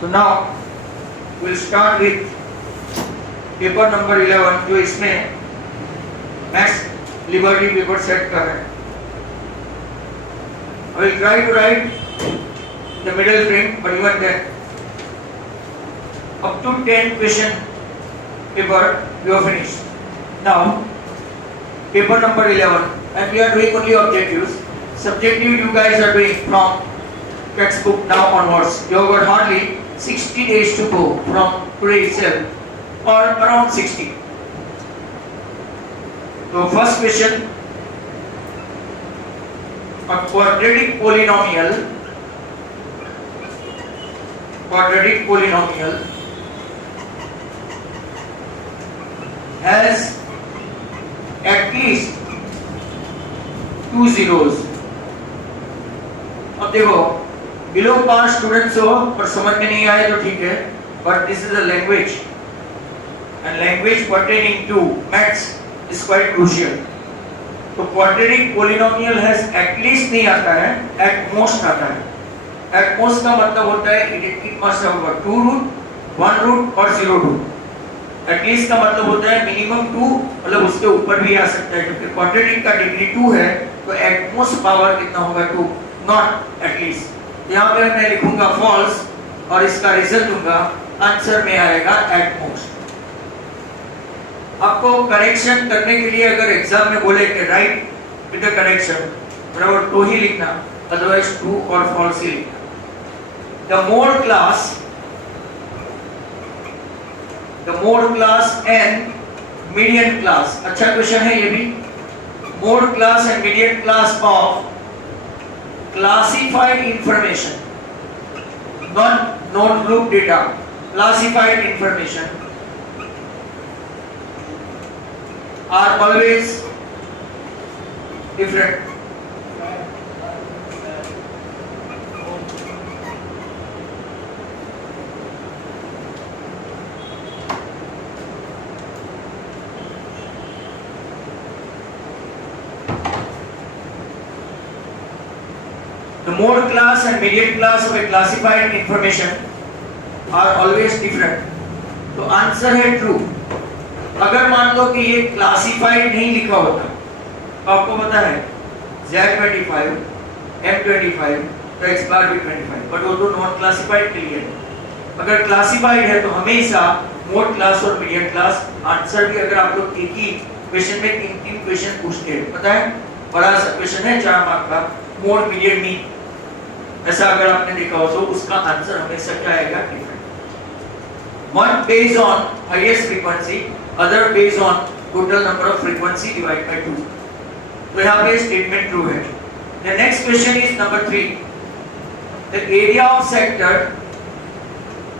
तो now will start with paper number 11 जो इसमें मैथ्स लिबर्टी पेपर सेट का है। I will try to write the middle frame, but even then, up to 10 question paper we have finished. Now, paper number 11, and we are doing only objectives. Subjective you guys are doing from textbook now onwards. You have got hardly 60 days to go from today itself, or around 60. So first question, a quadratic polynomial has at least 2 zeros. अब देखो below 5 students हो पर समझ में नहीं आए तो ठीक है, but this is a language and language pertaining to maths is quite crucial. तो क्वाड्रेटिक पोलिनोमियल हैज एटलीस्ट नहीं आता है, एट मोस्ट आता है। एट मोस्ट का मतलब होता है it must have 2 root, 1 root और 0 रूट। एटलीस्ट का मतलब होता है मिनिमम 2, मतलब उसके ऊपर भी आ सकता है, क्योंकि क्वाड्रेटिक का डिग्री 2 है तो एट मोस्ट पावर कितना होगा 2, नॉट एटलीस्ट। यहाँ पे मैं लिखूंगा फॉल्स और इसका रिजल्ट दूंगा, आंसर में आएगा एट मोस्ट। आपको करेक्शन करने के लिए अगर एग्जाम में बोले कि राइट विद द करेक्शन, बराबर तो ही लिखना, अदरवाइज ट्रू और फॉल्स ही लिखना। The mode class and median class, अच्छा क्वेश्चन है ये भी। Mode class and median class of classified information, not notebook data, classified information are always different. The mode class and median class of a classified information are always different. तो answer है true. अगर मान लो कि ये classified नहीं लिखा होता तो आपको पता है Z25, M25 तो X बार भी 25, बट वो तो नॉन क्लासिफाइड के लिए है। अगर क्लासिफाइड है तो हमेशा मोड क्लास और मीडियन क्लास। आंसर भी अगर आप लोग एक ही क्वेश्चन में 3 क्वेश्चन पूछते हैं, पता है बड़ा सा क्वेश्चन है 4 मार्क का, मोड मीडियन मीन, ऐसा अगर आपने देखा हो तो उसका आंसर हमेशा क्या आएगा, different. One based on highest frequency, other based on total number of frequency divided by 2. तो यहाँ पे स्टेटमेंट ट्रू है। The next question is number 3. The area of sector,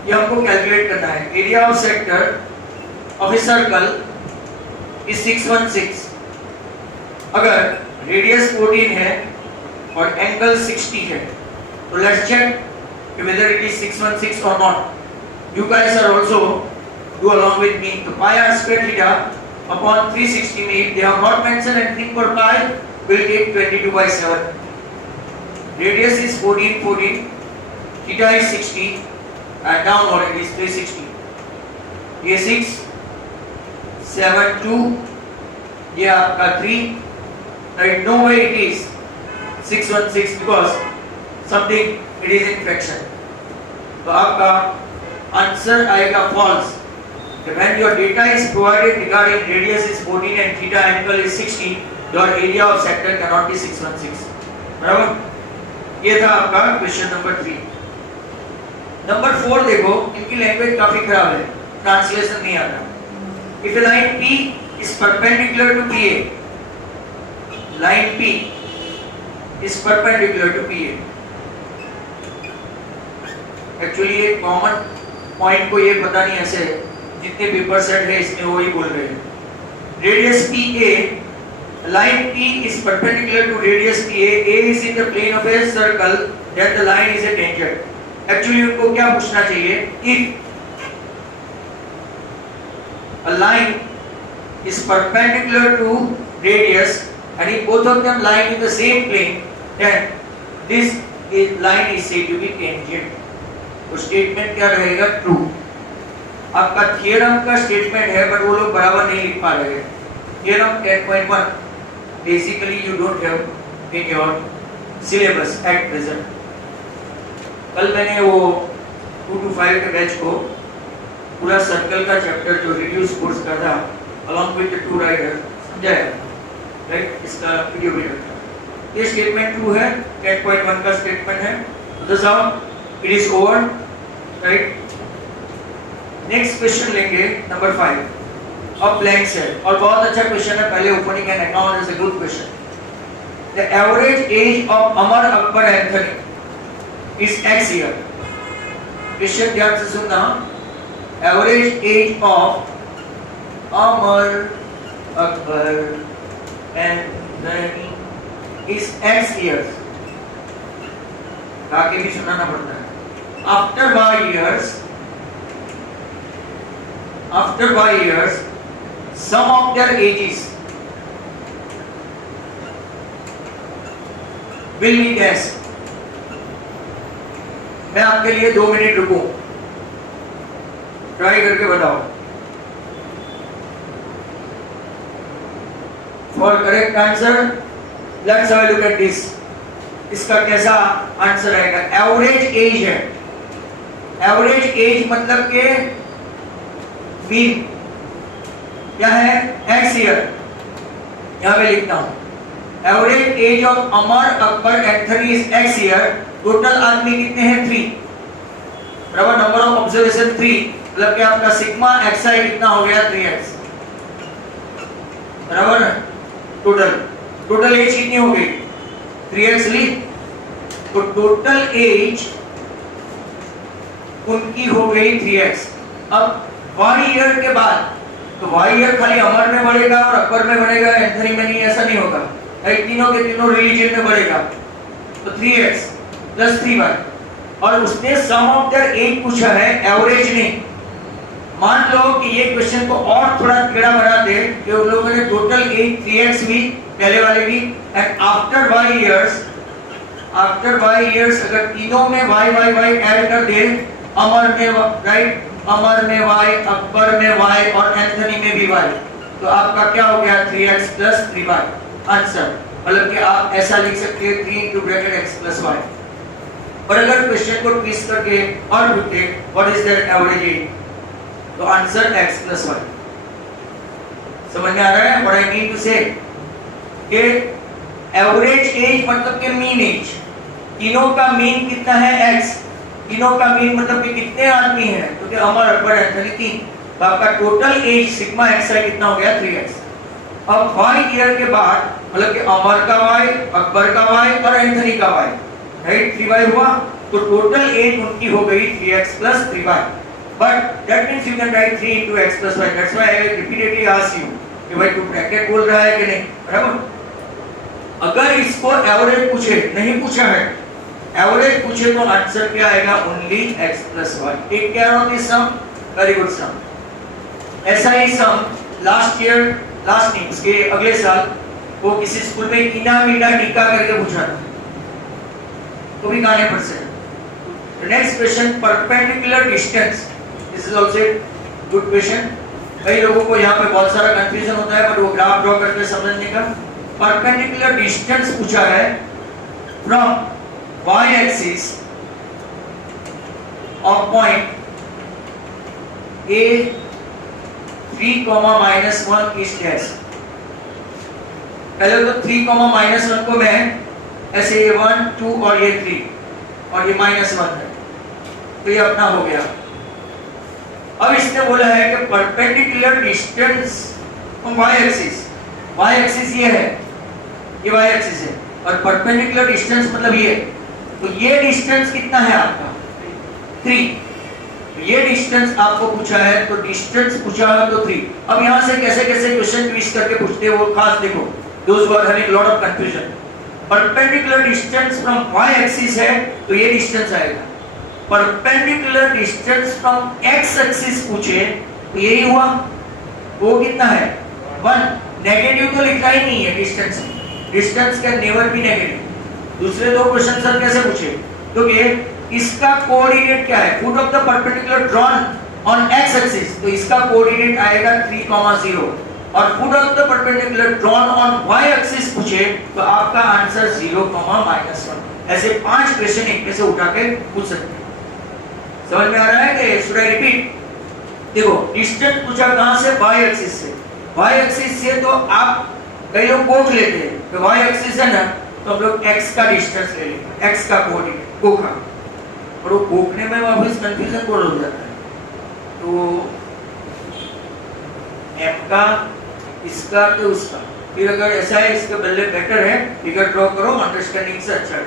ये हमको कैलकुलेट करना है। Area of sector of a circle is 616. अगर radius 14 है और एंगल 60 है, तो let's check whether it is 616 or not. You guys are also do along with me. So pi r square theta upon 360 में they have not mentioned anything for pi, will take 22/7. Radius is 14, theta is 60, and downward it is 360. ये 6, 7, 2, ये आपका 3. There is no way it is 616 because something it is in fraction. तो आपका answer आएगा false. When your data is provided regarding radius is 14 and theta angle is 60, your area of sector cannot be 616. बराबर? ये था आपका question number 3। Number 4 देखो, इनकी language काफी खराब है, ट्रांसलेशन नहीं आता। If a line P is perpendicular to PA, line P is perpendicular to PA. Actually ये कॉमन पॉइंट को ये पता नहीं, ऐसे जितने पेपर सेट है इसमें वही बोल रहे हैं। Radius PA, line P is perpendicular to radius PA, A is in the plane of a circle, then the line is a tangent. Actually उनको क्या पूछना चाहिए, if a line is perpendicular to radius and if both of them lie in the same plane, then this line is said to be tangent. तो statement क्या रहेगा? True. आपका theorem का statement है बट वो लोग बराबर नहीं लिख पा रहे हैं। Theorem 10.1 basically you don't have in your syllabus at present. कल मैंने वो 2 to 5 के बैच को पूरा सर्कल का चैप्टर जो रिड्यूस कोर्स का था अलॉन्ग विद टू राइटर समझाया, राइट? इसका वीडियो भी रखा। ये स्टेटमेंट ट्रू है, 10.1 का स्टेटमेंट है। This how it is over, right? Next question लेंगे नंबर 5। अब ब्लैंक्स है और बहुत अच्छा क्वेश्चन है, पहले opening and account is a good question. The average age of Amar Akbar Anthony is X year. Question ध्यान से सुनना। Average age of Amar Akbar Anthony is X years। आगे भी सुनाना पड़ता है। after y years some of their ages will be dash। मैं आपके लिए 2 मिनट रुकूं, ट्राई करके बताओ। For correct answer let's have a look at this. इसका कैसा आंसर आएगा? एवरेज एज है। एवरेज एज मतलब के मीन क्या है? X year. यहां पे लिखता हूं average age of Amar Akbar Anthony is X year. Total आदमी कितने हैं? 3, बराबर। नंबर ऑफ ऑब्जर्वेशन 3, मतलब कि आपका सिग्मा xi कितना हो गया? 3x, बराबर। टोटल एज कितनी हो गई? 3x ली। तो टोटल एज उनकी हो गई 3x। अब y ईयर के बाद, तो y ईयर खाली अमर में बढ़ेगा और अकबर में बढ़ेगा, एंथनी में नहीं, ऐसा नहीं होगा। तीनों के तीनों रिलीजन में बढ़ेगा। तो 3x प्लस 3y। और उसने सम ऑफ देयर एज पूछा है, एवरेज नहीं। मान लो कि ये क्वेश्चन को और थोड़ा टेढ़ा बना दे कि उन लोगों ने टोटल एज 3x भी, पहले वाले भी, एंड आफ्टर y इयर्स अगर तीनों में y ऐड कर दे, अमर में राइट, अमर में y, अकबर में y और एंथनी में भी y, तो आपका क्या हो गया? 3x plus 3y answer. मतलब कि आप ऐसा लिख सकते हैं 3 into bracket x plus y। और अगर क्वेश्चन को ट्विस्ट करके और पूछे what is there average age, तो आंसर x plus y। समझ में आ रहा है व्हाट आई मीन टू से? कि एवरेज एज मतलब कि मीन एज। तीनों का मीन कितना है? x। तीनों का मीन मतलब कि कितने आदमी हैं? तो कि अमर अकबर एंथनी 3, तो आपका टोटल एज सिग्मा xi कितना हो गया? 3x। अब y ईयर के बाद मतलब कि अमर का y, अकबर का y और एंथनी का y, राइट? 3y हुआ। तो टोटल एज उनकी हो गई 3x plus 3y। But that means you can write 3 into x plus y. That's why I repeatedly ask you कि भाई तू ब्रैकेट बोल रहा है कि नहीं, बराबर। अगर इसको एवरेज पूछे, नहीं पूछा है, एवरेज पूछे तो आंसर क्या आएगा? Only x plus y। Take care of this sum, very good sum. ऐसा ही सम लास्ट नहीं, उसके अगले साल वो किसी स्कूल में इना टीका करके पूछा था, तो भी गाने पर से। Next question, perpendicular distance. This is also good question. कई लोगों को यहाँ पे बहुत सारा कंफ्यूजन होता है, बट वो ग्राफ ड्रॉ करके समझने का। परपेंडिकुलर डिस्टेंस पूछा है from y axis of point A 3, -1 is dash. पहले तो 3, -1 को मैं ऐसे 1, 2 और ये 3 और ये -1 है, तो ये अपना हो गया। अब इसने बोला है कि perpendicular distance from y axis ये है, ये y एक्सिस है, और परपेंडिकुलर डिस्टेंस मतलब ये, तो ये डिस्टेंस कितना है आपका? 3। ये डिस्टेंस आपको पूछा है, तो डिस्टेंस पूछा है तो 3। अब यहां से कैसे क्वेश्चन ट्विस्ट करके पूछते हैं वो खास देखो, those who are having lot of confusion. Perpendicular distance from y axis है तो ये डिस्टेंस आएगा। Perpendicular distance from x axis पूछे तो यही हुआ, वो कितना है? 1। नेगेटिव तो लिखना ही नहीं है distance can never be negative. दूसरे दो क्वेश्चन सर कैसे पूछे? क्योंकि इसका कोऑर्डिनेट क्या है? Foot of the perpendicular drawn on x axis, तो इसका कोऑर्डिनेट आएगा 3,0 और foot of the perpendicular drawn on y axis पूछे तो आपका आंसर 0,-1। ऐसे 5 क्वेश्चन एक में से उठा के पूछ सकते हैं। समझ में आ रहा है कि शुड आई रिपीट? देखो डिस्टेंस पूछा कहां से? वाई एक्सिस से। वाई एक्सिस से तो आप कई लोग कोख लेते हैं, तो वाई एक्सिस है ना, तो हम लोग x का डिस्टेंस ले लेंगे, x का कोऑर्डिनेट कोखा, और वो कोखने में वापस कंफ्यूजन बोल हो जाता है। तो m का, इसका तो उसका, फिर अगर ऐसा है इसके बदले बेटर है फिगर ड्रॉ करो, अंडरस्टैंडिंग से अच्छा है।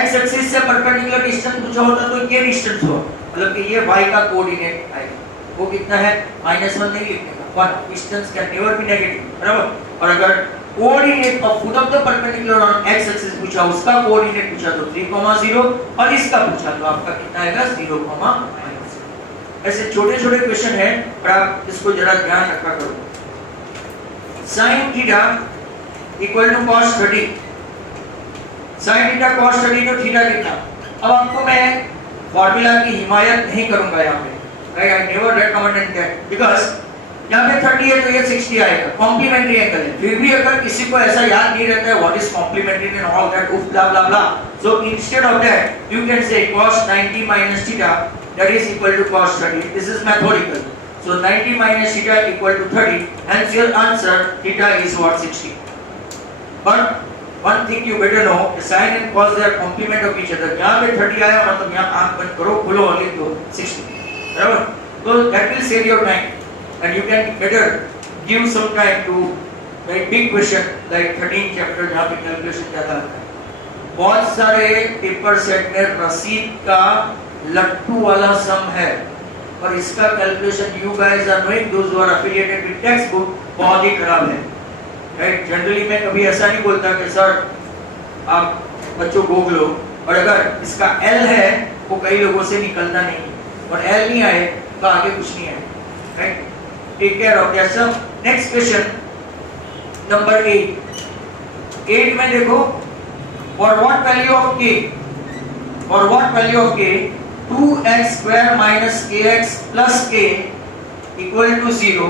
x एक्सिस से परपेंडिकुलर डिस्टेंस पूछा होता तो ये डिस्टेंस हो, मतलब कि ये y का कोऑर्डिनेट आएगा, वो कितना है? -1 नहीं लिखने का, 1। Distance can never be negative, बराबर। और अगर coordinate of foot of the perpendicular on x axis पूछा, उसका कोऑर्डिनेट पूछा तो 3,0 और इसका पूछा तो आपका कितना आएगा? 0,-। ऐसे छोटे-छोटे क्वेश्चन है, पर आप इसको जरा ध्यान रखा करो। sin theta equal to cos 30, sin theta cos 30 तो थीटा कितना? अब आपको मैं फार्मूला की हिमायत नहीं करूंगा यहाँ पे, I never recommend that because यहाँ पे 30 है तो ये 60 आएगा, कॉम्प्लीमेंट्री एंगल है। फिर भी अगर किसी को ऐसा याद नहीं रहता है what is complementary and all that उफ blah blah blah, so instead of that you can say cos 90 minus theta that is equal to cos 30. This is mathematical. So 90 minus theta equal to 30, hence your answer theta is what? 60. But one thing you better know, sin and cos they are complement of each other. यहाँ पे 30 आया मतलब यहाँ आंख बंद करो, खुलो और लिख दो 60, बराबर? So that will save your time and you can better give some time to very big question like 13 chapter जहाँ पे कैलकुलेशन ज़्यादा आता है। बहुत सारे पेपर सेट में रसीद का लट्टू वाला सम है और इसका calculation you guys are knowing, those who are affiliated with textbook, बहुत ही खराब है, राइट? जनरली मैं कभी ऐसा नहीं बोलता कि सर आप बच्चों को लो, और अगर इसका L है वो कई लोगों से निकलता नहीं, और L नहीं आए तो आगे कुछ नहीं है, right? Take care of that sum. Next question number 8 में देखो, for what value of k, for what value of k 2x square minus kx plus k equal to 0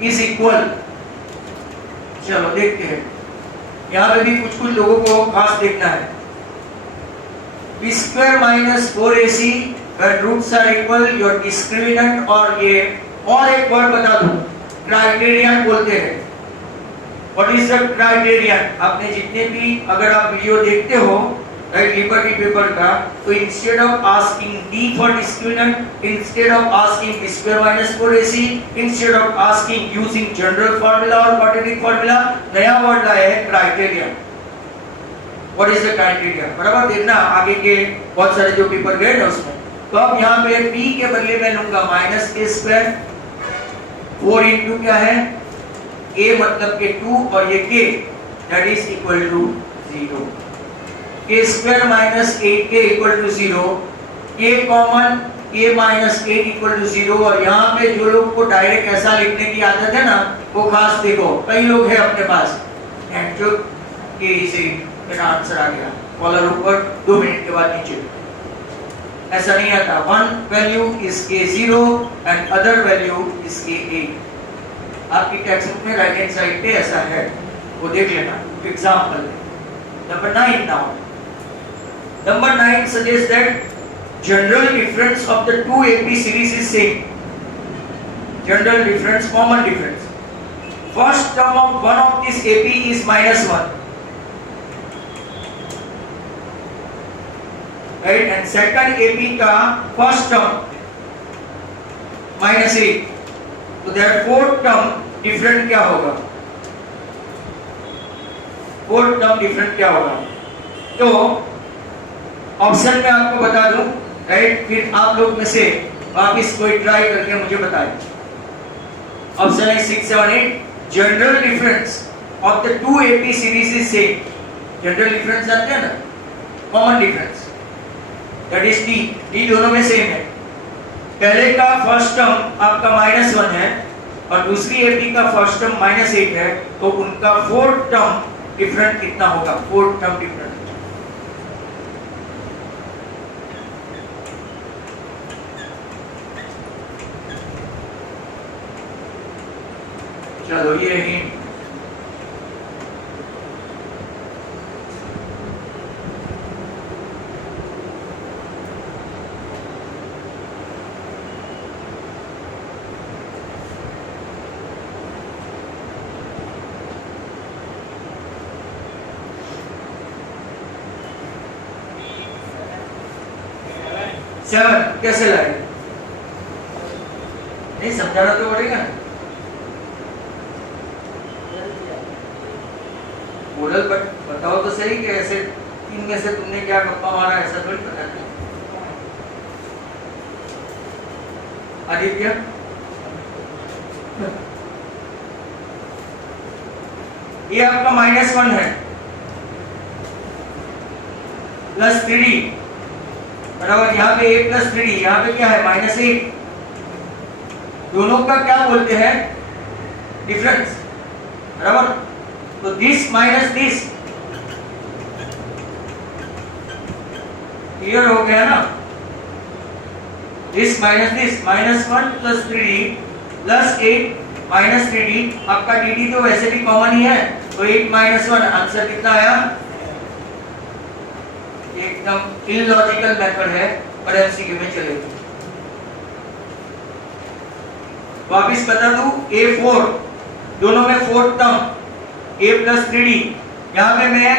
is equal। चलो देखते हैं, यहाँ पे भी कुछ लोगों को खास देखना है। b square minus 4ac when roots are equal, your discriminant, और ये और एक वर्ड बता दूं, क्राइटेरियन बोलते हैं। What is the criterion? आपने जितने भी अगर आप वीडियो देखते हो राइट लिबर्टी पेपर का, तो instead of asking d for discriminant, instead of asking b square minus 4ac, instead of asking using general formula और क्वाड्रेटिक फार्मूला, नया वर्ड लाया है criterion. What is the criterion? बराबर देखना आगे के बहुत सारे जो पेपर गए ना उसमें। तो अब यहाँ पे b के बदले में लूंगा -a², 4 इंटू क्या है a मतलब के 2 और ये k that is equal to 0, k² minus 8k equal to 0, k common k minus 8 equal to 0। और यहाँ पे जो लोग को डायरेक्ट ऐसा लिखने की आदत है ना, वो खास देखो, कई लोग हैं अपने पास एंड जो k इसे मेरा आंसर आ गया, कॉलर ऊपर 2 मिनट के बाद नीचे, ऐसा नहीं आता। One value is k0 and other value is k8। आपकी टेक्स्ट बुक में राइट हैंड साइड पे ऐसा है, वो देख लेना example. Number 9 now, number 9 suggests that general difference of the two AP series is same. General difference, common difference. First term of one of this AP is -1, right? And second AP का first term -8. तो therefore term different क्या होगा? Fourth term different क्या होगा? तो option में आपको बता दूं, राइट? फिर आप लोग में से वापस कोई ट्राई करके मुझे बताएं। ऑप्शन है 6, 7, 8। General difference of the two AP series is same. General difference जानते हैं ना, common difference, that is D दोनों में सेम है। पहले का फर्स्ट टर्म आपका -1 है और दूसरी AP का फर्स्ट टर्म -8 है, तो उनका फोर्थ टर्म डिफरेंट कितना होगा? फोर्थ टर्म डिफरेंट चलो ये हिंट। सेवन कैसे लाए? नहीं समझाना तो पड़ेगा। मोडल बताओ तो सही कि ऐसे तीन में से तुमने क्या गप्पा मारा, ऐसा थोड़ी पता नहीं। आदित्य ये आपका -1 है प्लस 3D बराबर, यहाँ पे a प्लस 3D, यहाँ पे क्या है -8। दोनों का क्या बोलते हैं? डिफरेंस बराबर। तो दिस माइनस दिस क्लियर हो गया ना? This minus this, -1 plus 3D plus 8 minus 3D। आपका dd तो वैसे भी कॉमन ही है, तो 8 - 1 आंसर कितना आया? एकदम इलॉजिकल मेथड है पर एमसीक्यू में चलेगी। वापिस बता दूं, A4 दोनों में 4th term a plus 3D, यहाँ पे मैं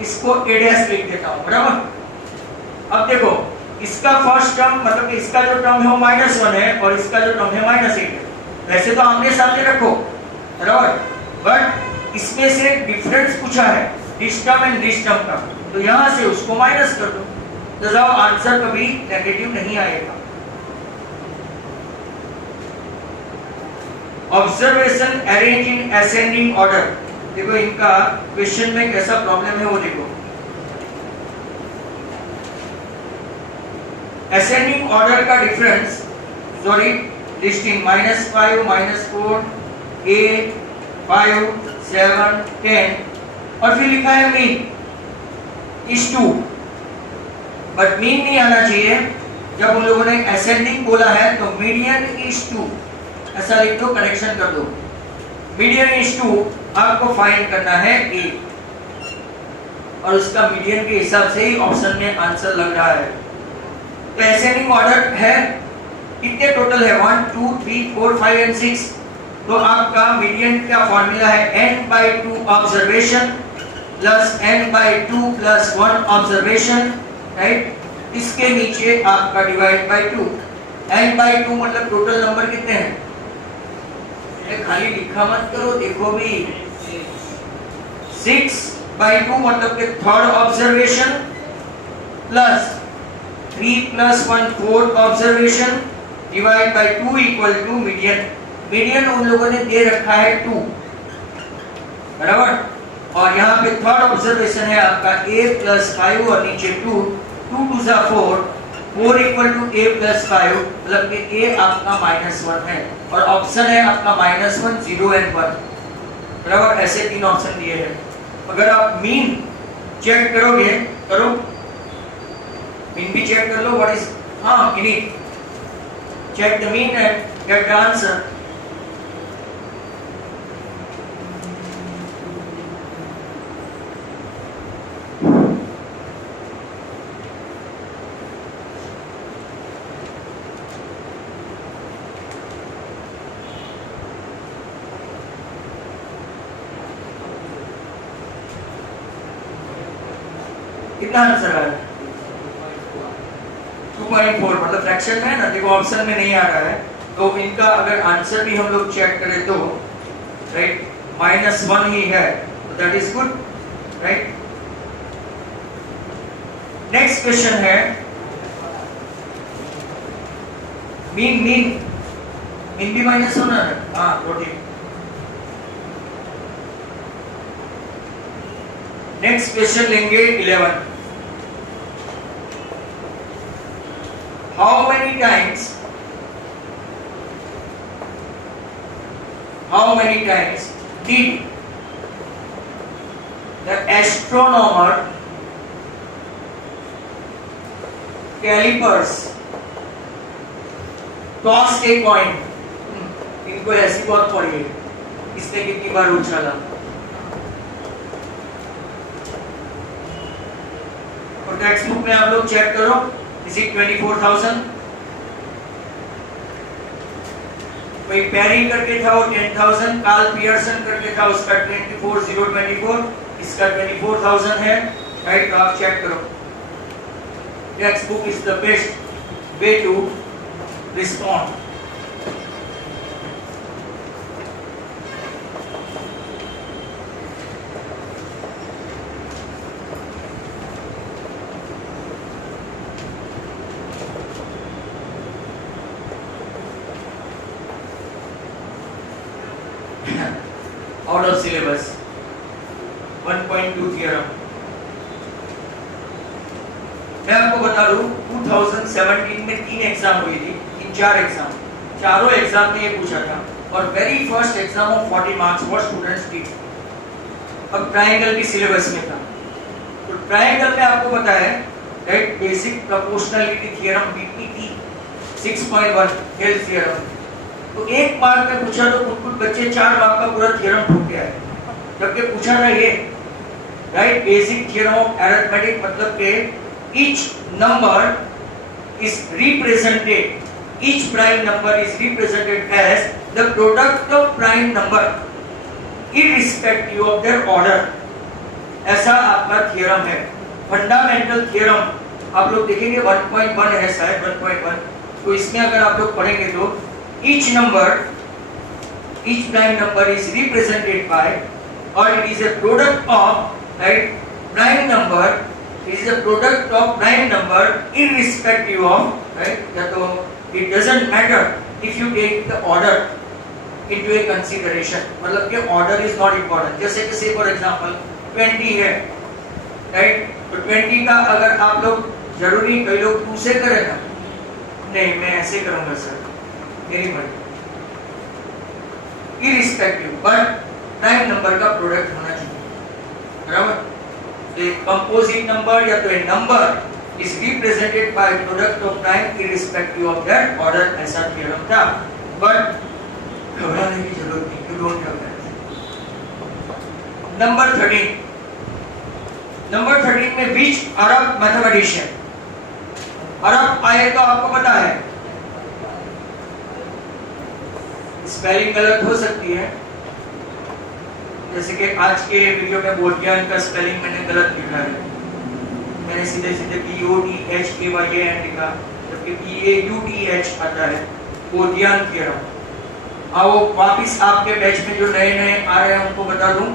इसको a डैश लिख देता हूँ बराबर। अब देखो इसका फर्स्ट टर्म मतलब कि इसका जो टर्म है वो -1 है और इसका जो टर्म है -8 है। वैसे तो आमने सामने रखो बराबर, बट इसमें से डिफरेंस पूछा है this term and this term का, तो यहाँ से उसको माइनस कर दो, तो जाओ आंसर कभी नेगेटिव नहीं आएगा। Observation arrange in ascending order. देखो इनका क्वेश्चन में कैसा प्रॉब्लम है वो देखो। असेंडिंग ऑर्डर का डिफरेंस, सॉरी लिस्टिंग -5 -4 8 5 7 10 और फिर लिखा है मीन इस 2, बट मीन नहीं आना चाहिए। जब उन लोगों ने असेंडिंग बोला है तो मीडियन इज 2 ऐसा लिख दो, कनेक्शन कर दो। मीडियन इज 2 आपको फाइंड करना है ए, और उसका मीडियन के हिसाब से ही ऑप्शन में आंसर लग रहा है। तो असेंडिंग ऑर्डर है कितने टोटल है? 1 2 3 4 5 एंड 6। तो आपका मीडियन का फॉर्मूला है n/2 observation plus n/2 plus 1 observation, right. इसके नीचे आपका डिवाइड बाय 2। n/2 मतलब टोटल नंबर कितने हैं? खाली लिखा मत करो, देखो भी 6/2 मतलब कि third observation plus 3 + 1 4th observation divide by 2 equal to median. Median उन लोगों ने दे रखा है 2 बराबर, और यहाँ पे थर्ड ऑब्जर्वेशन है आपका a + 5 और नीचे 2 2 2 4 4 इक्वल टू a + 5 मतलब कि a आपका -1 है, और ऑप्शन है आपका -1 0 एंड 1 बराबर। ऐसे 3 ऑप्शन दिए हैं। अगर आप मीन चेक करोगे, करो मीन भी चेक कर लो, what is mean, check the mean and get the answer। कितना आंसर आ रहा है? 2.4 मतलब फ्रैक्शन में है ना, देखो ऑप्शन में नहीं आ रहा है। तो इनका अगर आंसर भी हम लोग चेक करें तो राइट -1 ही है, तो that is good, right. Next question है मीन भी माइनस होना है, हाँ तो ठीक। नेक्स्ट क्वेश्चन लेंगे 11। How many times did the astronomer calipers toss a coin? इनको ऐसी बहुत पढ़ी है। इसने कितनी बार उछाला। और टेक्स्ट बुक में आप लोग चेक करो, इज इट 24,000? कोई पेरिंग करके था वो 10,000, कार्ल पियर्सन करके था उसका 24,024, इसका 24,000 है, राइट? तो आप चेक करो। Text book is the best way to respond. Out of syllabus 1.2 theorem. मैं आपको बता दूं 2017 में 3 एग्जाम हुई थी, 3-4 एग्जाम, चारों एग्जाम में ये पूछा था। और very first exam of 40 marks what students did. अब ट्रायंगल भी सिलेबस में था, तो ट्रायंगल में आपको पता है right, basic proportionality theorem BPT 6.1 health theorem. तो 1 मार्क में पूछा तो कुछ बच्चे 4 मार्क का पूरा थ्योरम ठोक के आए, जबकि पूछा था ये right, basic theorem of arithmetic, मतलब के each number is represented, each prime number is represented as the product of prime number irrespective of their order। ऐसा आपका थ्योरम है, फंडामेंटल थ्योरम। आप लोग देखेंगे 1.1 है शायद 1.1, तो इसमें अगर आप लोग पढ़ेंगे तो each prime number is represented by, or it is a product of right prime number, it is a product of prime number irrespective of right, या तो it doesn't matter if you take the order into a consideration, मतलब कि order is not important। जैसे कि say for example 20 है right, तो 20 का अगर आप लोग जरूरी कई लोग 2 से करें ना, नहीं मैं ऐसे करूंगा सर, मेरी मर्जी, irrespective, but प्राइम नंबर का प्रोडक्ट होना चाहिए, बराबर। तो कंपोजिट नंबर या तो a number is represented by product of prime irrespective of that order, ऐसा थ्योरम था। बट घबराने की जरूरत नहीं, you don't have that. Number 13 में विच अरब मैथमेटिशियन, अरब आए तो आपको पता है स्पेलिंग गलत हो सकती है, जैसे कि आज के वीडियो में बोटियान का स्पेलिंग मैंने गलत लिखा है, मैंने सीधे सीधे BODHAYAN लिखा, जबकि BAUDH आता है, बोटियान थ्योरम। आओ वापिस आपके बैच में जो नए नए आ रहे हैं उनको बता दूं,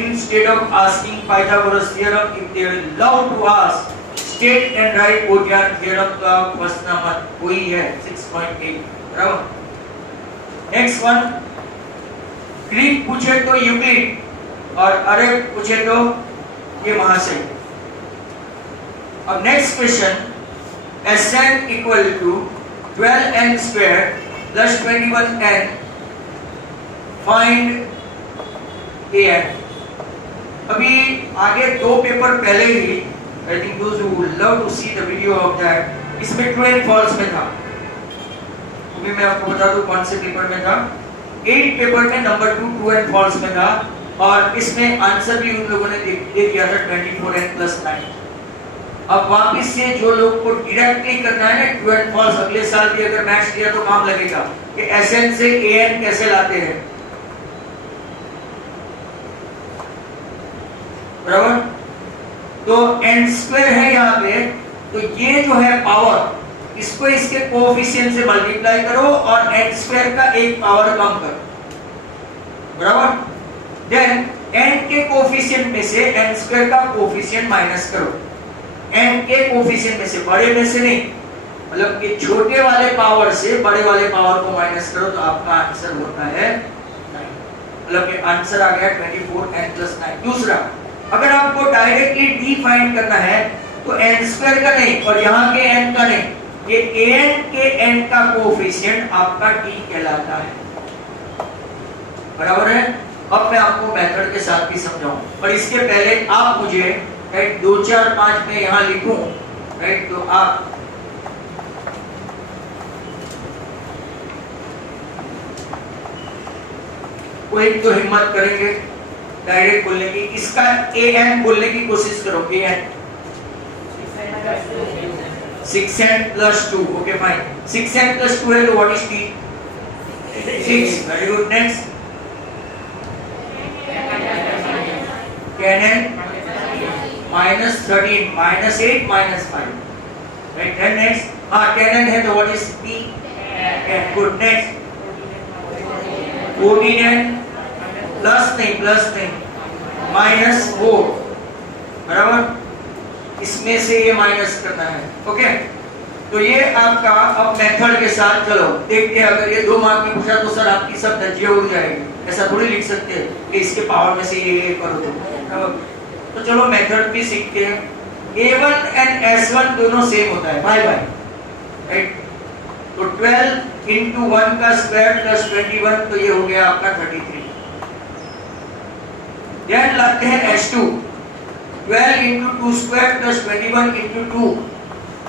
instead of asking Pythagoras theorem, if they love to ask state and write बोटियान थ्योरम, तो आप फंसना मत, वही है 6.8, बराबर। नेक्स्ट वन, ग्रीक पूछे तो यूक्लिड और अरब पूछे तो ये महाशय। अब next question, Sn equal to 12n square plus 21n, find An। अभी आगे 2 पेपर पहले ही, I think those who love to see the video of that, इसमें ट्रू एंड फॉल्स में था। अभी मैं आपको बता दूं कौन से पेपर में था, 8 पेपर में नंबर 2 ट्रू एंड फॉल्स में था, और इसमें आंसर भी उन लोगों ने दे दिया था 24n + 9। अब वापस से जो लोग को डायरेक्टली करना है ना ट्रू एंड फॉल्स, अगले साल भी अगर मैथ्स दिया तो काम लगेगा कि Sn से An कैसे लाते हैं, बराबर। तो n² है यहाँ पे, तो ये जो है पावर, इसको इसके कोएफिशिएंट से मल्टीप्लाई करो और n² का एक पावर कम करो, बराबर। देन n के कोएफिशिएंट में से n² का कोएफिशिएंट माइनस करो, n के कोएफिशिएंट में से, बड़े में से नहीं, मतलब कि छोटे वाले पावर से बड़े वाले पावर को माइनस करो, तो आपका आंसर होता है 9, मतलब कि आंसर आ गया 24n + 9। दूसरा, अगर आपको डायरेक्टली d फाइंड करना है तो n² का नहीं और यहाँ के n का नहीं, ये an के n का कोएफिशिएंट आपका d कहलाता है, बराबर है। अब मैं आपको मेथड के साथ भी समझाऊं, पर इसके पहले आप मुझे राइट 2 4 5 में यहाँ लिखूं राइट, तो आप कोई तो हिम्मत करेंगे डायरेक्ट बोलने की, इसका an बोलने की कोशिश करो। an 6n plus 2, okay fine, 6n plus 2 है तो what is t? 6, very good, next 10n minus 13 minus 8 minus 5, right, then next 10n है तो what is t? 10, good, next 14n plus नहीं minus 4, बराबर, इसमें से ये माइनस करना है, ओके। तो ये आपका अब मेथड के साथ चलो देखते हैं, अगर ये 2 मार्क में पूछा तो सर आपकी सब धज्जियां उड़ जाएगी, ऐसा थोड़ी लिख सकते हैं कि इसके पावर में से ये करो तो चलो मेथड भी सीखते हैं। a1 एंड s1 दोनों सेम होता है, बाय बाय, राइट। तो 12 into 1 का स्क्वायर प्लस 21, तो ये हो गया आपका 33। देन लाते हैं s2, 12 into 2 square plus 21 into 2,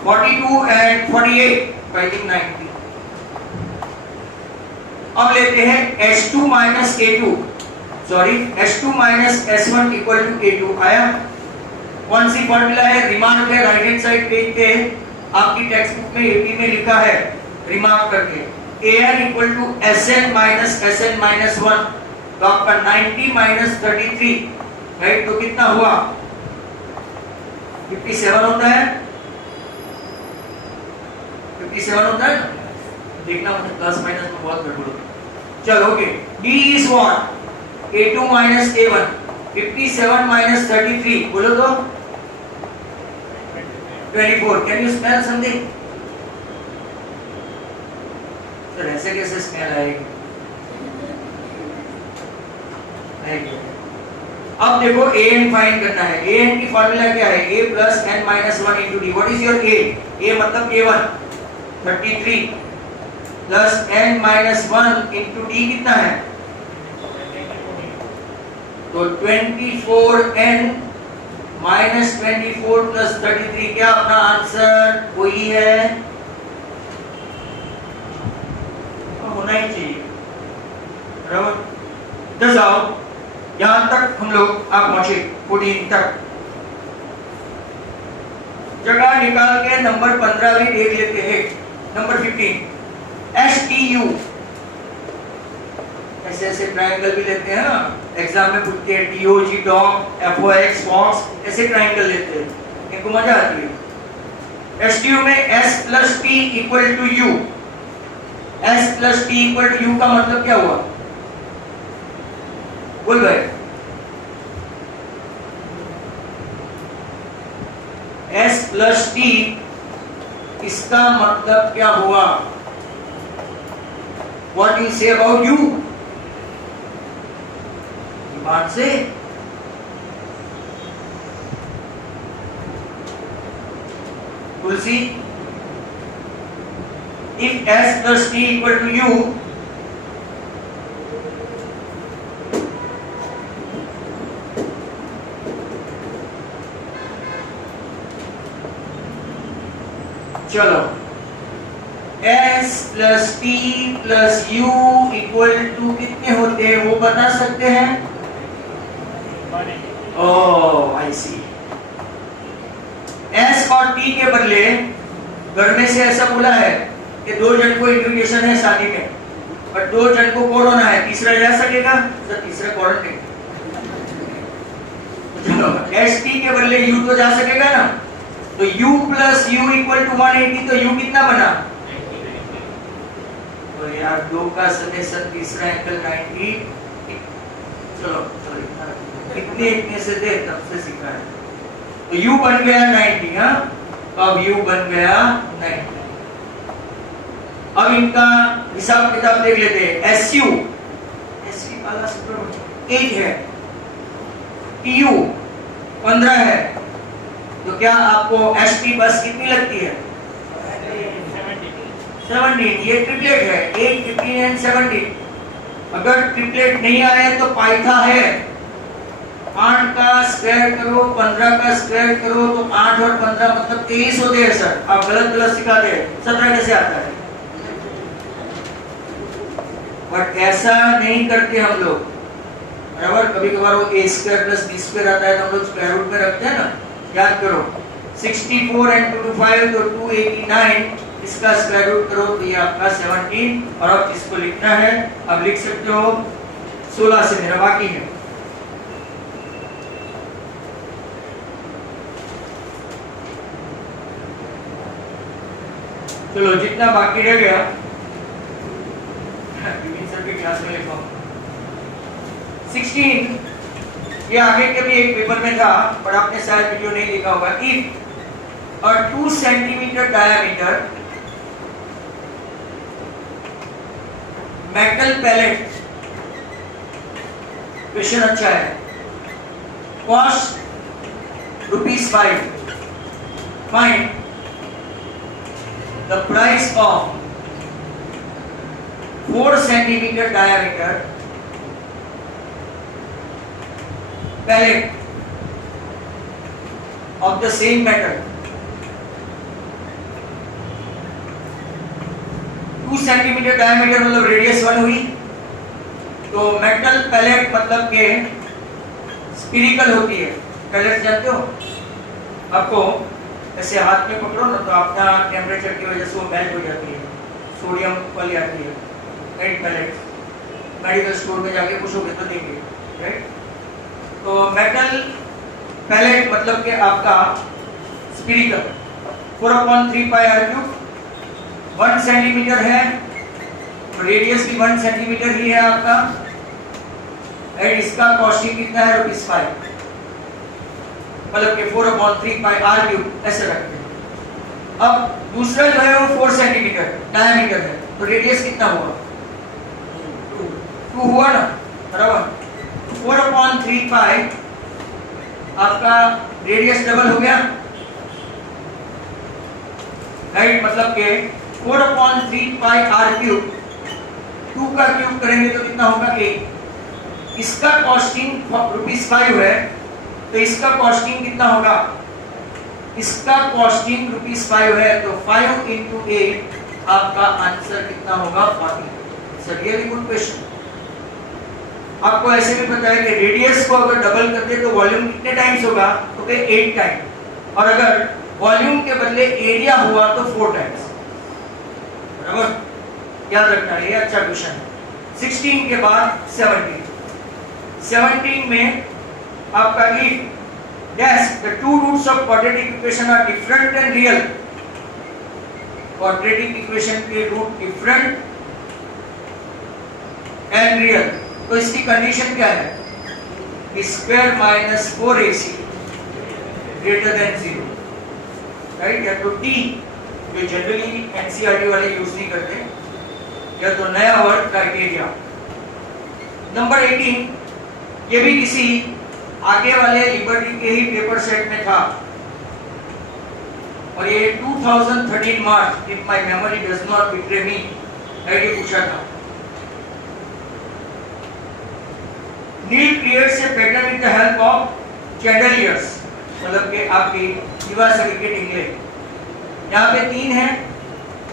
42 and 48, I think 90। अब लेते हैं s2 minus a2, sorry s2 minus s1 equal to a2, आया? कौन सी फॉर्मूला है? रिमार्क है, राइट हैंड साइड पेज पे आपकी टेक्स्ट बुक में 80 में लिखा है रिमार्क करके, an equal to sn minus 1, तो आपका 90 minus 33, राइट, तो कितना हुआ? 57 होता है, 57 होता है, देखना मुझे प्लस माइनस में बहुत गड़बड़ होता है। चलो okay, d is what? a2 minus a1, 57 minus 33, बोलो तो 24। Can you smell something? Sir ऐसे कैसे स्मेल आएगी? अब देखो an फाइंड करना है। an की फॉर्मूला क्या है? a plus n minus 1 into d। What is your a? a मतलब a1 33 plus n minus 1 into d कितना है? तो 24n minus 24 plus 33, क्या अपना आंसर वही है? होना ही चाहिए, बराबर। तो जाओ यहां तक हम लोग आप पहुंचे 14 तक, जगह निकाल के नंबर 15 भी देख लेते हैं। नंबर 15 STU, ऐसे ट्रायंगल भी लेते हैं ना, एग्जाम में पूछते हैं DOG डॉग, FOX फॉक्स, ऐसे ट्रायंगल लेते हैं, इनको मजा आती है। STU में S plus T equal to U, S plus T equal to U का मतलब क्या हुआ? बोल भाई, S plus T इसका मतलब क्या हुआ? What do you say about U? बात से तुलसी, if S plus T equal to U, चलो S plus T plus U equal to कितने होते हैं वो बता सकते हैं? ओह आई सी। S और T के बदले घर में से ऐसा बोला है कि 2 जन को इन्विटेशन है शादी में, और 2 जन को कोरोना है, तीसरा जा सकेगा? सर तीसरा क्वारंटाइन। चलो ST के बदले U तो जा सकेगा ना, तो U plus U equal to 180, तो U कितना बना? तो यार 2 का समेशन तीसरा एंगल 90, चलो इतने से दे तब से सीखा है, तो U बन गया 90, हाँ, तो अब U बन गया 90। अब इनका हिसाब किताब देख लेते हैं। SU वाला सूत्र 8 है, TU 15 है, तो क्या आपको ST बस कितनी लगती है? 17। ये ट्रिपलेट है, 8, 15 एंड 17। अगर ट्रिपलेट नहीं आए तो पाइथा है, 8 का स्क्वायर करो 15 का स्क्वायर करो तो 8 और 15 मतलब 23 होते हैं। सर आप गलत सिखाते हैं, 17 कैसे आता है? बट ऐसा नहीं करते हम लोग, बराबर। कभी कभार वो a square plus b square आता है तो हम लोग स्क्वायर रूट में रखते हैं ना, याद करो। 64 and 2 to 5 तो 289, इसका स्क्वायर रूट करो तो ये आपका 17, और अब इसको लिखना है, अब लिख सकते हो 16 से मेरा बाकी है। चलो जितना बाकी रह गया सर की क्लास में लिखो 16। ये आगे के भी एक पेपर में था पर आपने शायद वीडियो नहीं देखा होगा। If a 2 centimetre diameter metal pellet, question अच्छा है, cost ₹5, find the price of 4 centimeter diameter pellet of the same metal। 2 centimetre diameter मतलब रेडियस 1 हुई, तो मेटल पैलेट मतलब के स्फीरिकल होती है। पैलेट जानते हो, आपको ऐसे हाथ में पकड़ो ना तो अपना टेम्परेचर की वजह से वो मेल्ट हो जाती है, सोडियम वाली आती है, राइट। पैलेट मेडिकल स्टोर में जाके पूछोगे तो देंगे, राइट। तो मेटल पैलेट मतलब कि आपका स्फीरिकल 4/3 पाई r³, 1 सेंटीमीटर है, रेडियस भी 1 सेंटीमीटर ही है आपका, राइट। इसका कॉस्टिंग कितना है ₹5, मतलब कि 4/3 पाई r³ ऐसे रखते हैं। अब दूसरा जो है वो 4 सेंटीमीटर डायमीटर है, तो रेडियस कितना हुआ, 2 हुआ ना, बराबर। 4/3 पाई आपका रेडियस डबल हो गया, राइट। मतलब कि 4/3 पाई r³, 2 का क्यूब करेंगे तो कितना होगा 8। इसका कॉस्टिंग ₹5 है, तो इसका कॉस्टिंग कितना होगा, इसका कॉस्टिंग ₹5 है, तो 5 into 8 आपका आंसर कितना होगा 40। सर ये भी गुड क्वेश्चन। आपको ऐसे भी पता है कि रेडियस को अगर डबल कर दे तो वॉल्यूम कितने टाइम्स होगा, तो 8 टाइम, और अगर वॉल्यूम के बदले एरिया हुआ तो 4 टाइम्स, बराबर। याद रखना है, ये अच्छा क्वेश्चन है। 16 के बाद 17 में आपका if dash the two roots of quadratic equation are different and real, quadratic equation के रूट डिफरेंट एंड रियल, तो इसकी कंडीशन क्या है, square minus 4ac greater than 0, right. या तो t जो जनरली एनसीईआरटी वाले यूज नहीं करते, या तो नया वर्ड क्राइटेरिया। नंबर 18, ये भी किसी आगे वाले लिबर्टी के ही पेपर सेट में था, और ये 2013 March, if my memory does not betray me, ये पूछा था। Neil creates a pattern with the help of chandeliers, मतलब कि आपकी दिवासरिकेट इंग्लिश। यहाँ पे 3 है,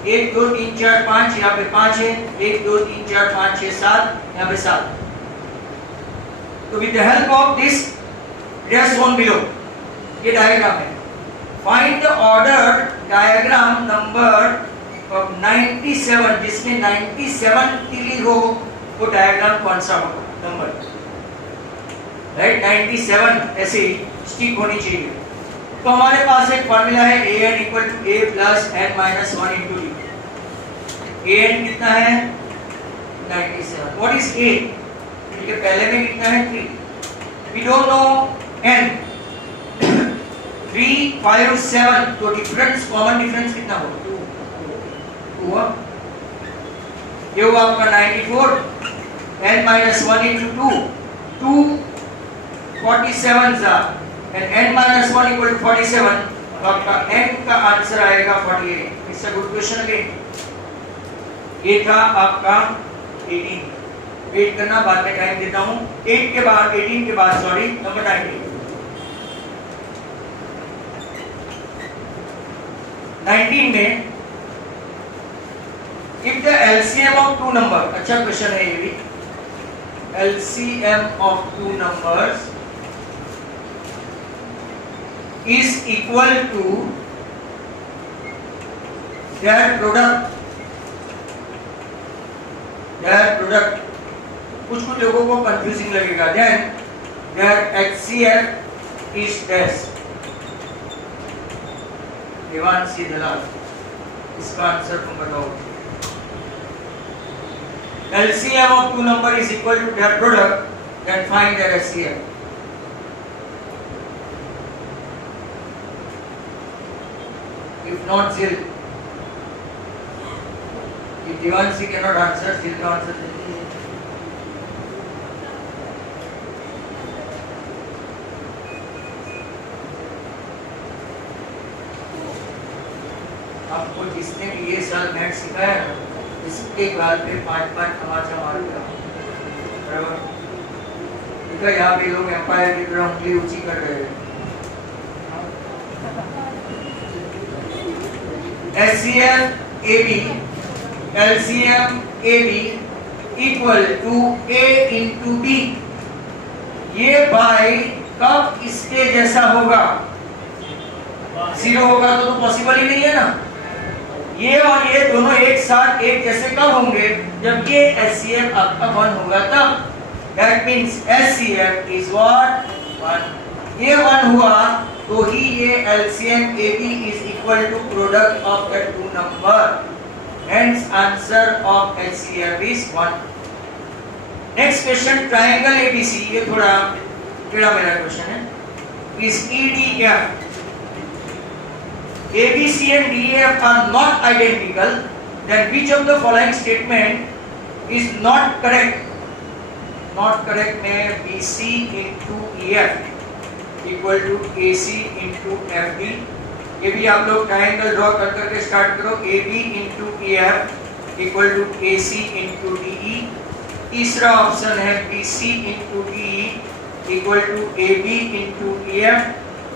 1 2 3 4 5, यहाँ पे 5 है, 1 2 3 4 5 6 7, यहाँ पे 7। तो with the help of this dash shown below, ये डायग्राम है। Find the ordered diagram number of 97, जिसमें 97 तीली हो, वो डायग्राम कौन सा होगा नंबर, राइट। 97 ऐसे स्टिक होनी चाहिए। तो हमारे पास एक फॉर्मूला है an equal to a plus n minus 1 into d। an कितना है 97, what is a, क्योंकि पहले में कितना है 3, we don't know n 3 5 7, तो डिफरेंस, कॉमन डिफरेंस कितना होगा 2 हुआ। ये हुआ आपका 94, n minus 1 into 2 47 जा, and n minus 1 equal to 47, तो आपका n का आंसर आएगा 48। It's a good question again. ये था आपका 18, वेट करना, बाद में टाइम देता हूं। 18 के बाद सॉरी नंबर 19 में if the LCM of 2 number, अच्छा क्वेश्चन है ये भी, LCM of two numbers is equal to their product. कुछ लोगों को कंफ्यूजिंग लगेगा. Then their HCF is dash. Devanshi दलाल, इसका आंसर तुम बताओ. LCM of two number is equal to their product, then find their HCF. If not, Zil. If Devanshi cannot answer, Zil can answer. आपको जिसने ये साल मैथ सिखाया है, इसके बाद पे 5-5 तमाचा मार दिया. बराबर. देखा यहाँ पे लोग एम्पायर की तरह उंगली ऊंची कर रहे हैं. LCM AB equal to A into B. ये भाई कब इसके जैसा होगा? 0 होगा तो पॉसिबल ही नहीं है ना. ये और ये दोनों एक साथ एक जैसे कब होंगे? जब ये HCF आपका 1 होगा तब. That means HCF is what? 1. ये 1 हुआ तो ही ये LCM AB is equal to product of the two number. Hence answer of HCF is 1. Next question, triangle ABC. ये थोड़ा टेढ़ा मेरा क्वेश्चन है. Is EDF. ABC and DEF are not identical, then which of the following statement is not correct? Not correct में BC into EF equal to AC into FD. ये भी आप लोग ट्रायंगल ड्रॉ कर करके स्टार्ट करो. AB into EF equal to AC into DE. तीसरा option है BC into DE equal to AB into EF.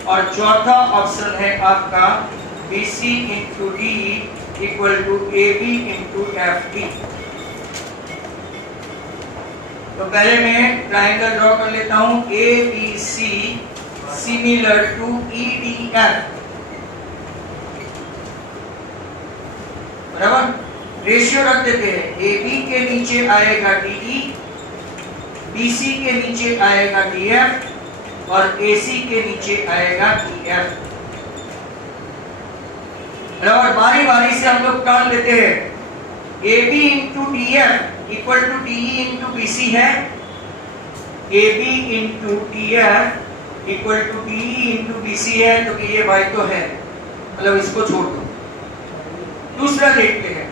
और चौथा ऑप्शन है आपका BC into DE equal to AB into FD. तो पहले मैं ट्रायंगल ड्रॉ कर लेता हूं. ABC similar to EDF. बराबर. रेशियो रख देते हैं. AB के नीचे आएगा DE, BC के नीचे आएगा DF और AC के नीचे आएगा EF. बराबर. बारी बारी से हम लोग टर्न लेते हैं. AB into DF equal to DE into BC है. AB into DF equal to DE into BC है. तो ये भाई तो है, मतलब इसको छोड़ दो. दूसरा देखते हैं.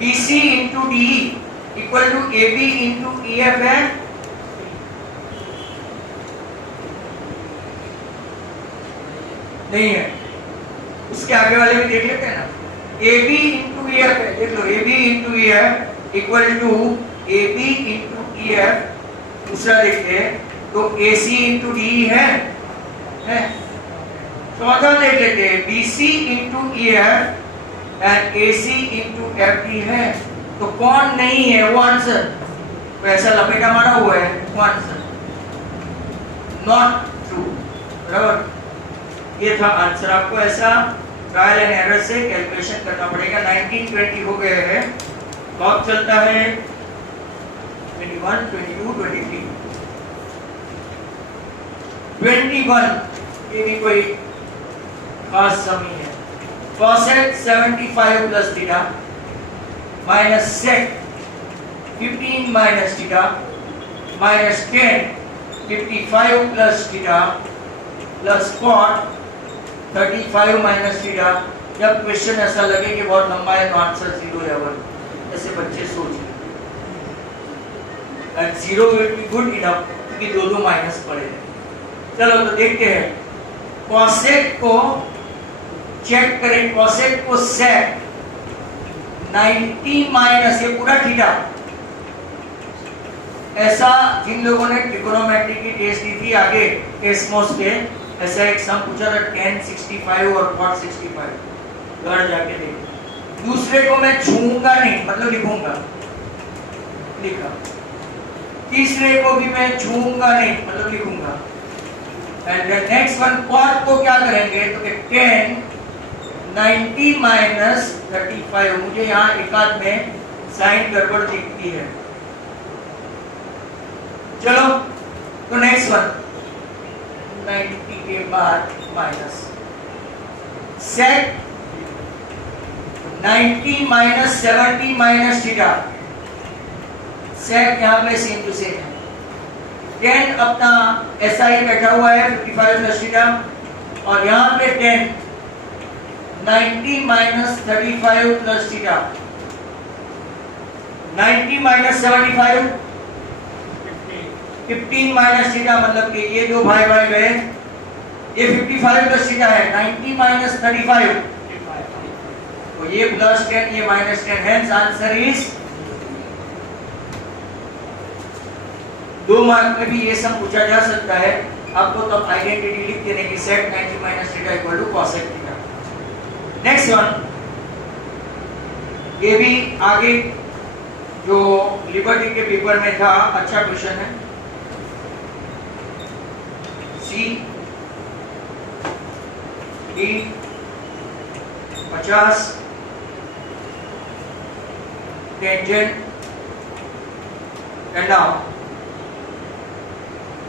BC into DE equal to AB into EF है. नहीं है. उसके आगे वाले भी देख लेते हैं ना. AB into EF है. देख लो. AB into EF equal to AB into EF. दूसरा देखते हैं तो AC into DE है. चौथा देख लेते हैं. BC into EF and AC into FD है. तो कौन नहीं है वो आंसर. तो ऐसा लपेटा मारा हुआ है वो आंसर. Not true. बराबर. ये था आंसर. आपको ऐसा ट्रायल एंड एरर से कैलकुलेशन करना पड़ेगा. 19-20 हो गए हैं. कब चलता है? 21, 22, 23, 21. ये भी कोई खास समी है. cosec 75 plus theta minus sec 15 minus theta minus 10 55 plus theta plus cot 35 minus theta. जब क्वेश्चन ऐसा लगे कि बहुत लंबा है तो आंसर 0 या 1. ऐसे बच्चे सोचें. And 0 will be good enough क्योंकि दो माइनस पड़े हैं. चलो तो देखते हैं. कॉसेक को चेक करें. कॉसेक को सेक 90 माइनस ये पूरा थीटा. ऐसा जिन लोगों ने ट्रिगोनोमेट्री की टेस्ट दी थी आगे एस्मोस पे, ऐसा एक सम पूछा था tan 65 और cot 65. घर जाके देख. दूसरे को मैं छूऊंगा नहीं, मतलब लिखूंगा. लिखा तीसरे को भी मैं छूंगा नहीं, मतलब लिखूंगा। And the next one cot को क्या करेंगे तो 10 90 माइनस 35। मुझे यहाँ एक आध में साइन गड़बड़ दिखती है। चलो तो नेक्स्ट वन 90 के बाद minus sec 90 minus 70 minus theta. Sec यहाँ पे सेम टू सेम है। 10 अपना SI बैठा हुआ है 55 प्लस थीटा, और यहाँ पे 10 90 minus 35 plus theta. 90 minus 75 15 minus theta, मतलब कि ये दो भाई भाई गए, ये 55 प्लस थीटा है। 90 माइनस 35 तो ये प्लस 10 ये minus 10, hence answer is 2 mark में भी ये सब पूछा जा सकता है। आपको तो आइडेंटिटी लिख देने की sec 90 minus theta equal to cosec theta. Next one, ये भी आगे जो लिबर्टी के पेपर में था, अच्छा क्वेश्चन है। C D 50 tangent and now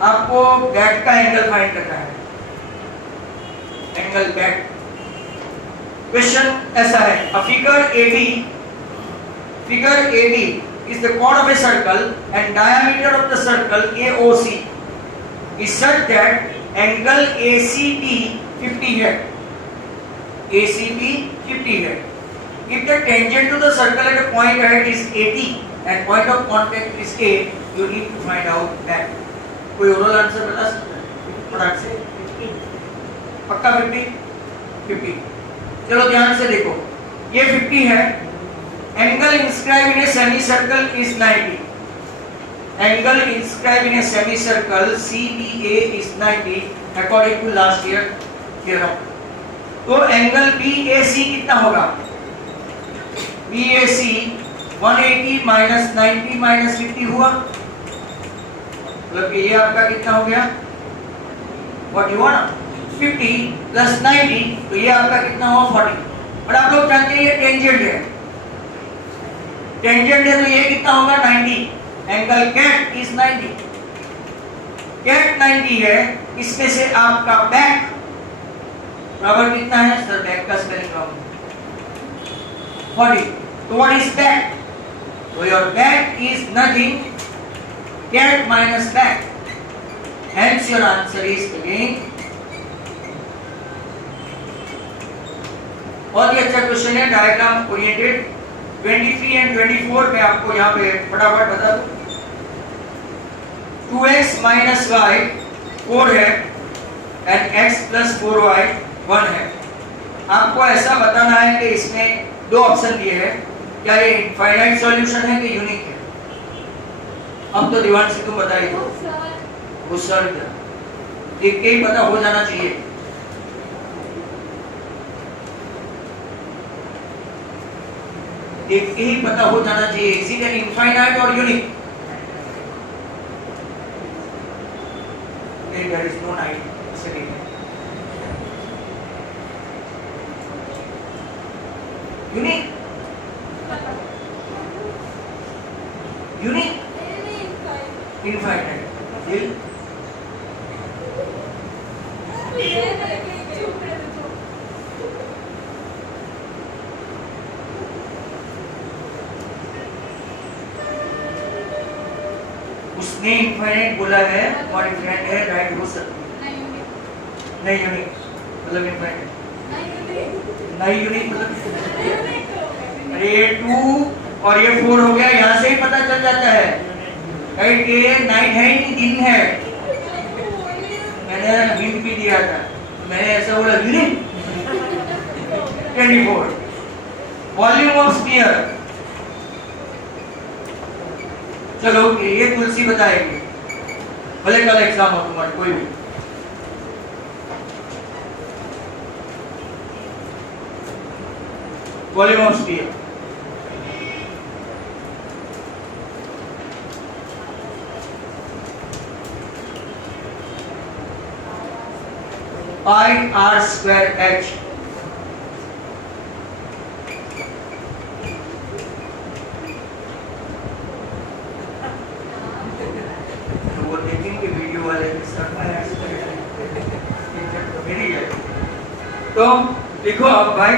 आपको बैट का एंगल फाइंड करना है। एंगल बैट क्वेश्चन ऐसा है, a figure AB is the chord of a circle and diameter of the circle AOC is such that angle ACB 50 है। ACB 50 है। If the tangent to the circle at a point ahead is 80 and point of contact is A, you need to find out that। कोई oral answer बता सकता है फटाक से? पक्का 50? चलो ध्यान से देखो, ये 50 है। Angle inscribe in a semi circle is 90। Angle inscribe in a semi circle CBA is 90 according to last year theorem. तो एंगल BAC कितना होगा? BAC 180 माइनस 90 माइनस 50 हुआ, मतलब कि ये आपका कितना हो गया? What you want? 50 प्लस 90, तो ये आपका कितना हुआ? 40। और आप लोग जानते हैं ये टेंजेंट है। टेंजेंट है तो ये कितना होगा? 90। Angle cat is 90। कैट 90 है, इसमें से आपका बैक बराबर कितना है? सर बैक का स्पेलिंग रॉन्ग, 40। तो व्हाट इज बैक? तो your back is nothing cat minus back, hence your answer is again। बहुत ही अच्छा क्वेश्चन है, डायग्राम ओरिएंटेड। 23 एंड 24 में आपको यहाँ पे फटाफट बता दूं। 2x माइनस y 4 है एंड x प्लस 4y 1 है। आपको ऐसा बताना है कि इसमें दो ऑप्शन दिए हैं, क्या ये इनफाइनाइट सॉल्यूशन है कि यूनिक है? अब तो दीवान से तुम बताइए। गुस्सा देख के ही पता हो जाना चाहिए। देख के ही पता हो जाना चाहिए, इज इट एन इनफाइनाइट और unique? There is no night setting. Unique unique infinite उसने इनफाइनाइट बोला है और इनफाइनाइट है, राइट हो सकती है। नहीं यूनिक मतलब इनफाइनाइट नहीं, यूनिक मतलब अरे 2 और ये 4 हो गया, यहाँ से ही पता चल जाता है राइट। ये नाइट है ही नहीं, दिन है। मैंने हिंट भी दिया था, मैंने ऐसा बोला यूनिक 24 वॉल्यूम ऑफ स्फीयर। चलो ये तुलसी बताएगी, भले कल एग्जाम हो तुम्हारा कोई भी। Volume of sphere pi r square h. तो वो देखेंगे वीडियो वाले तो लिखो अब भाई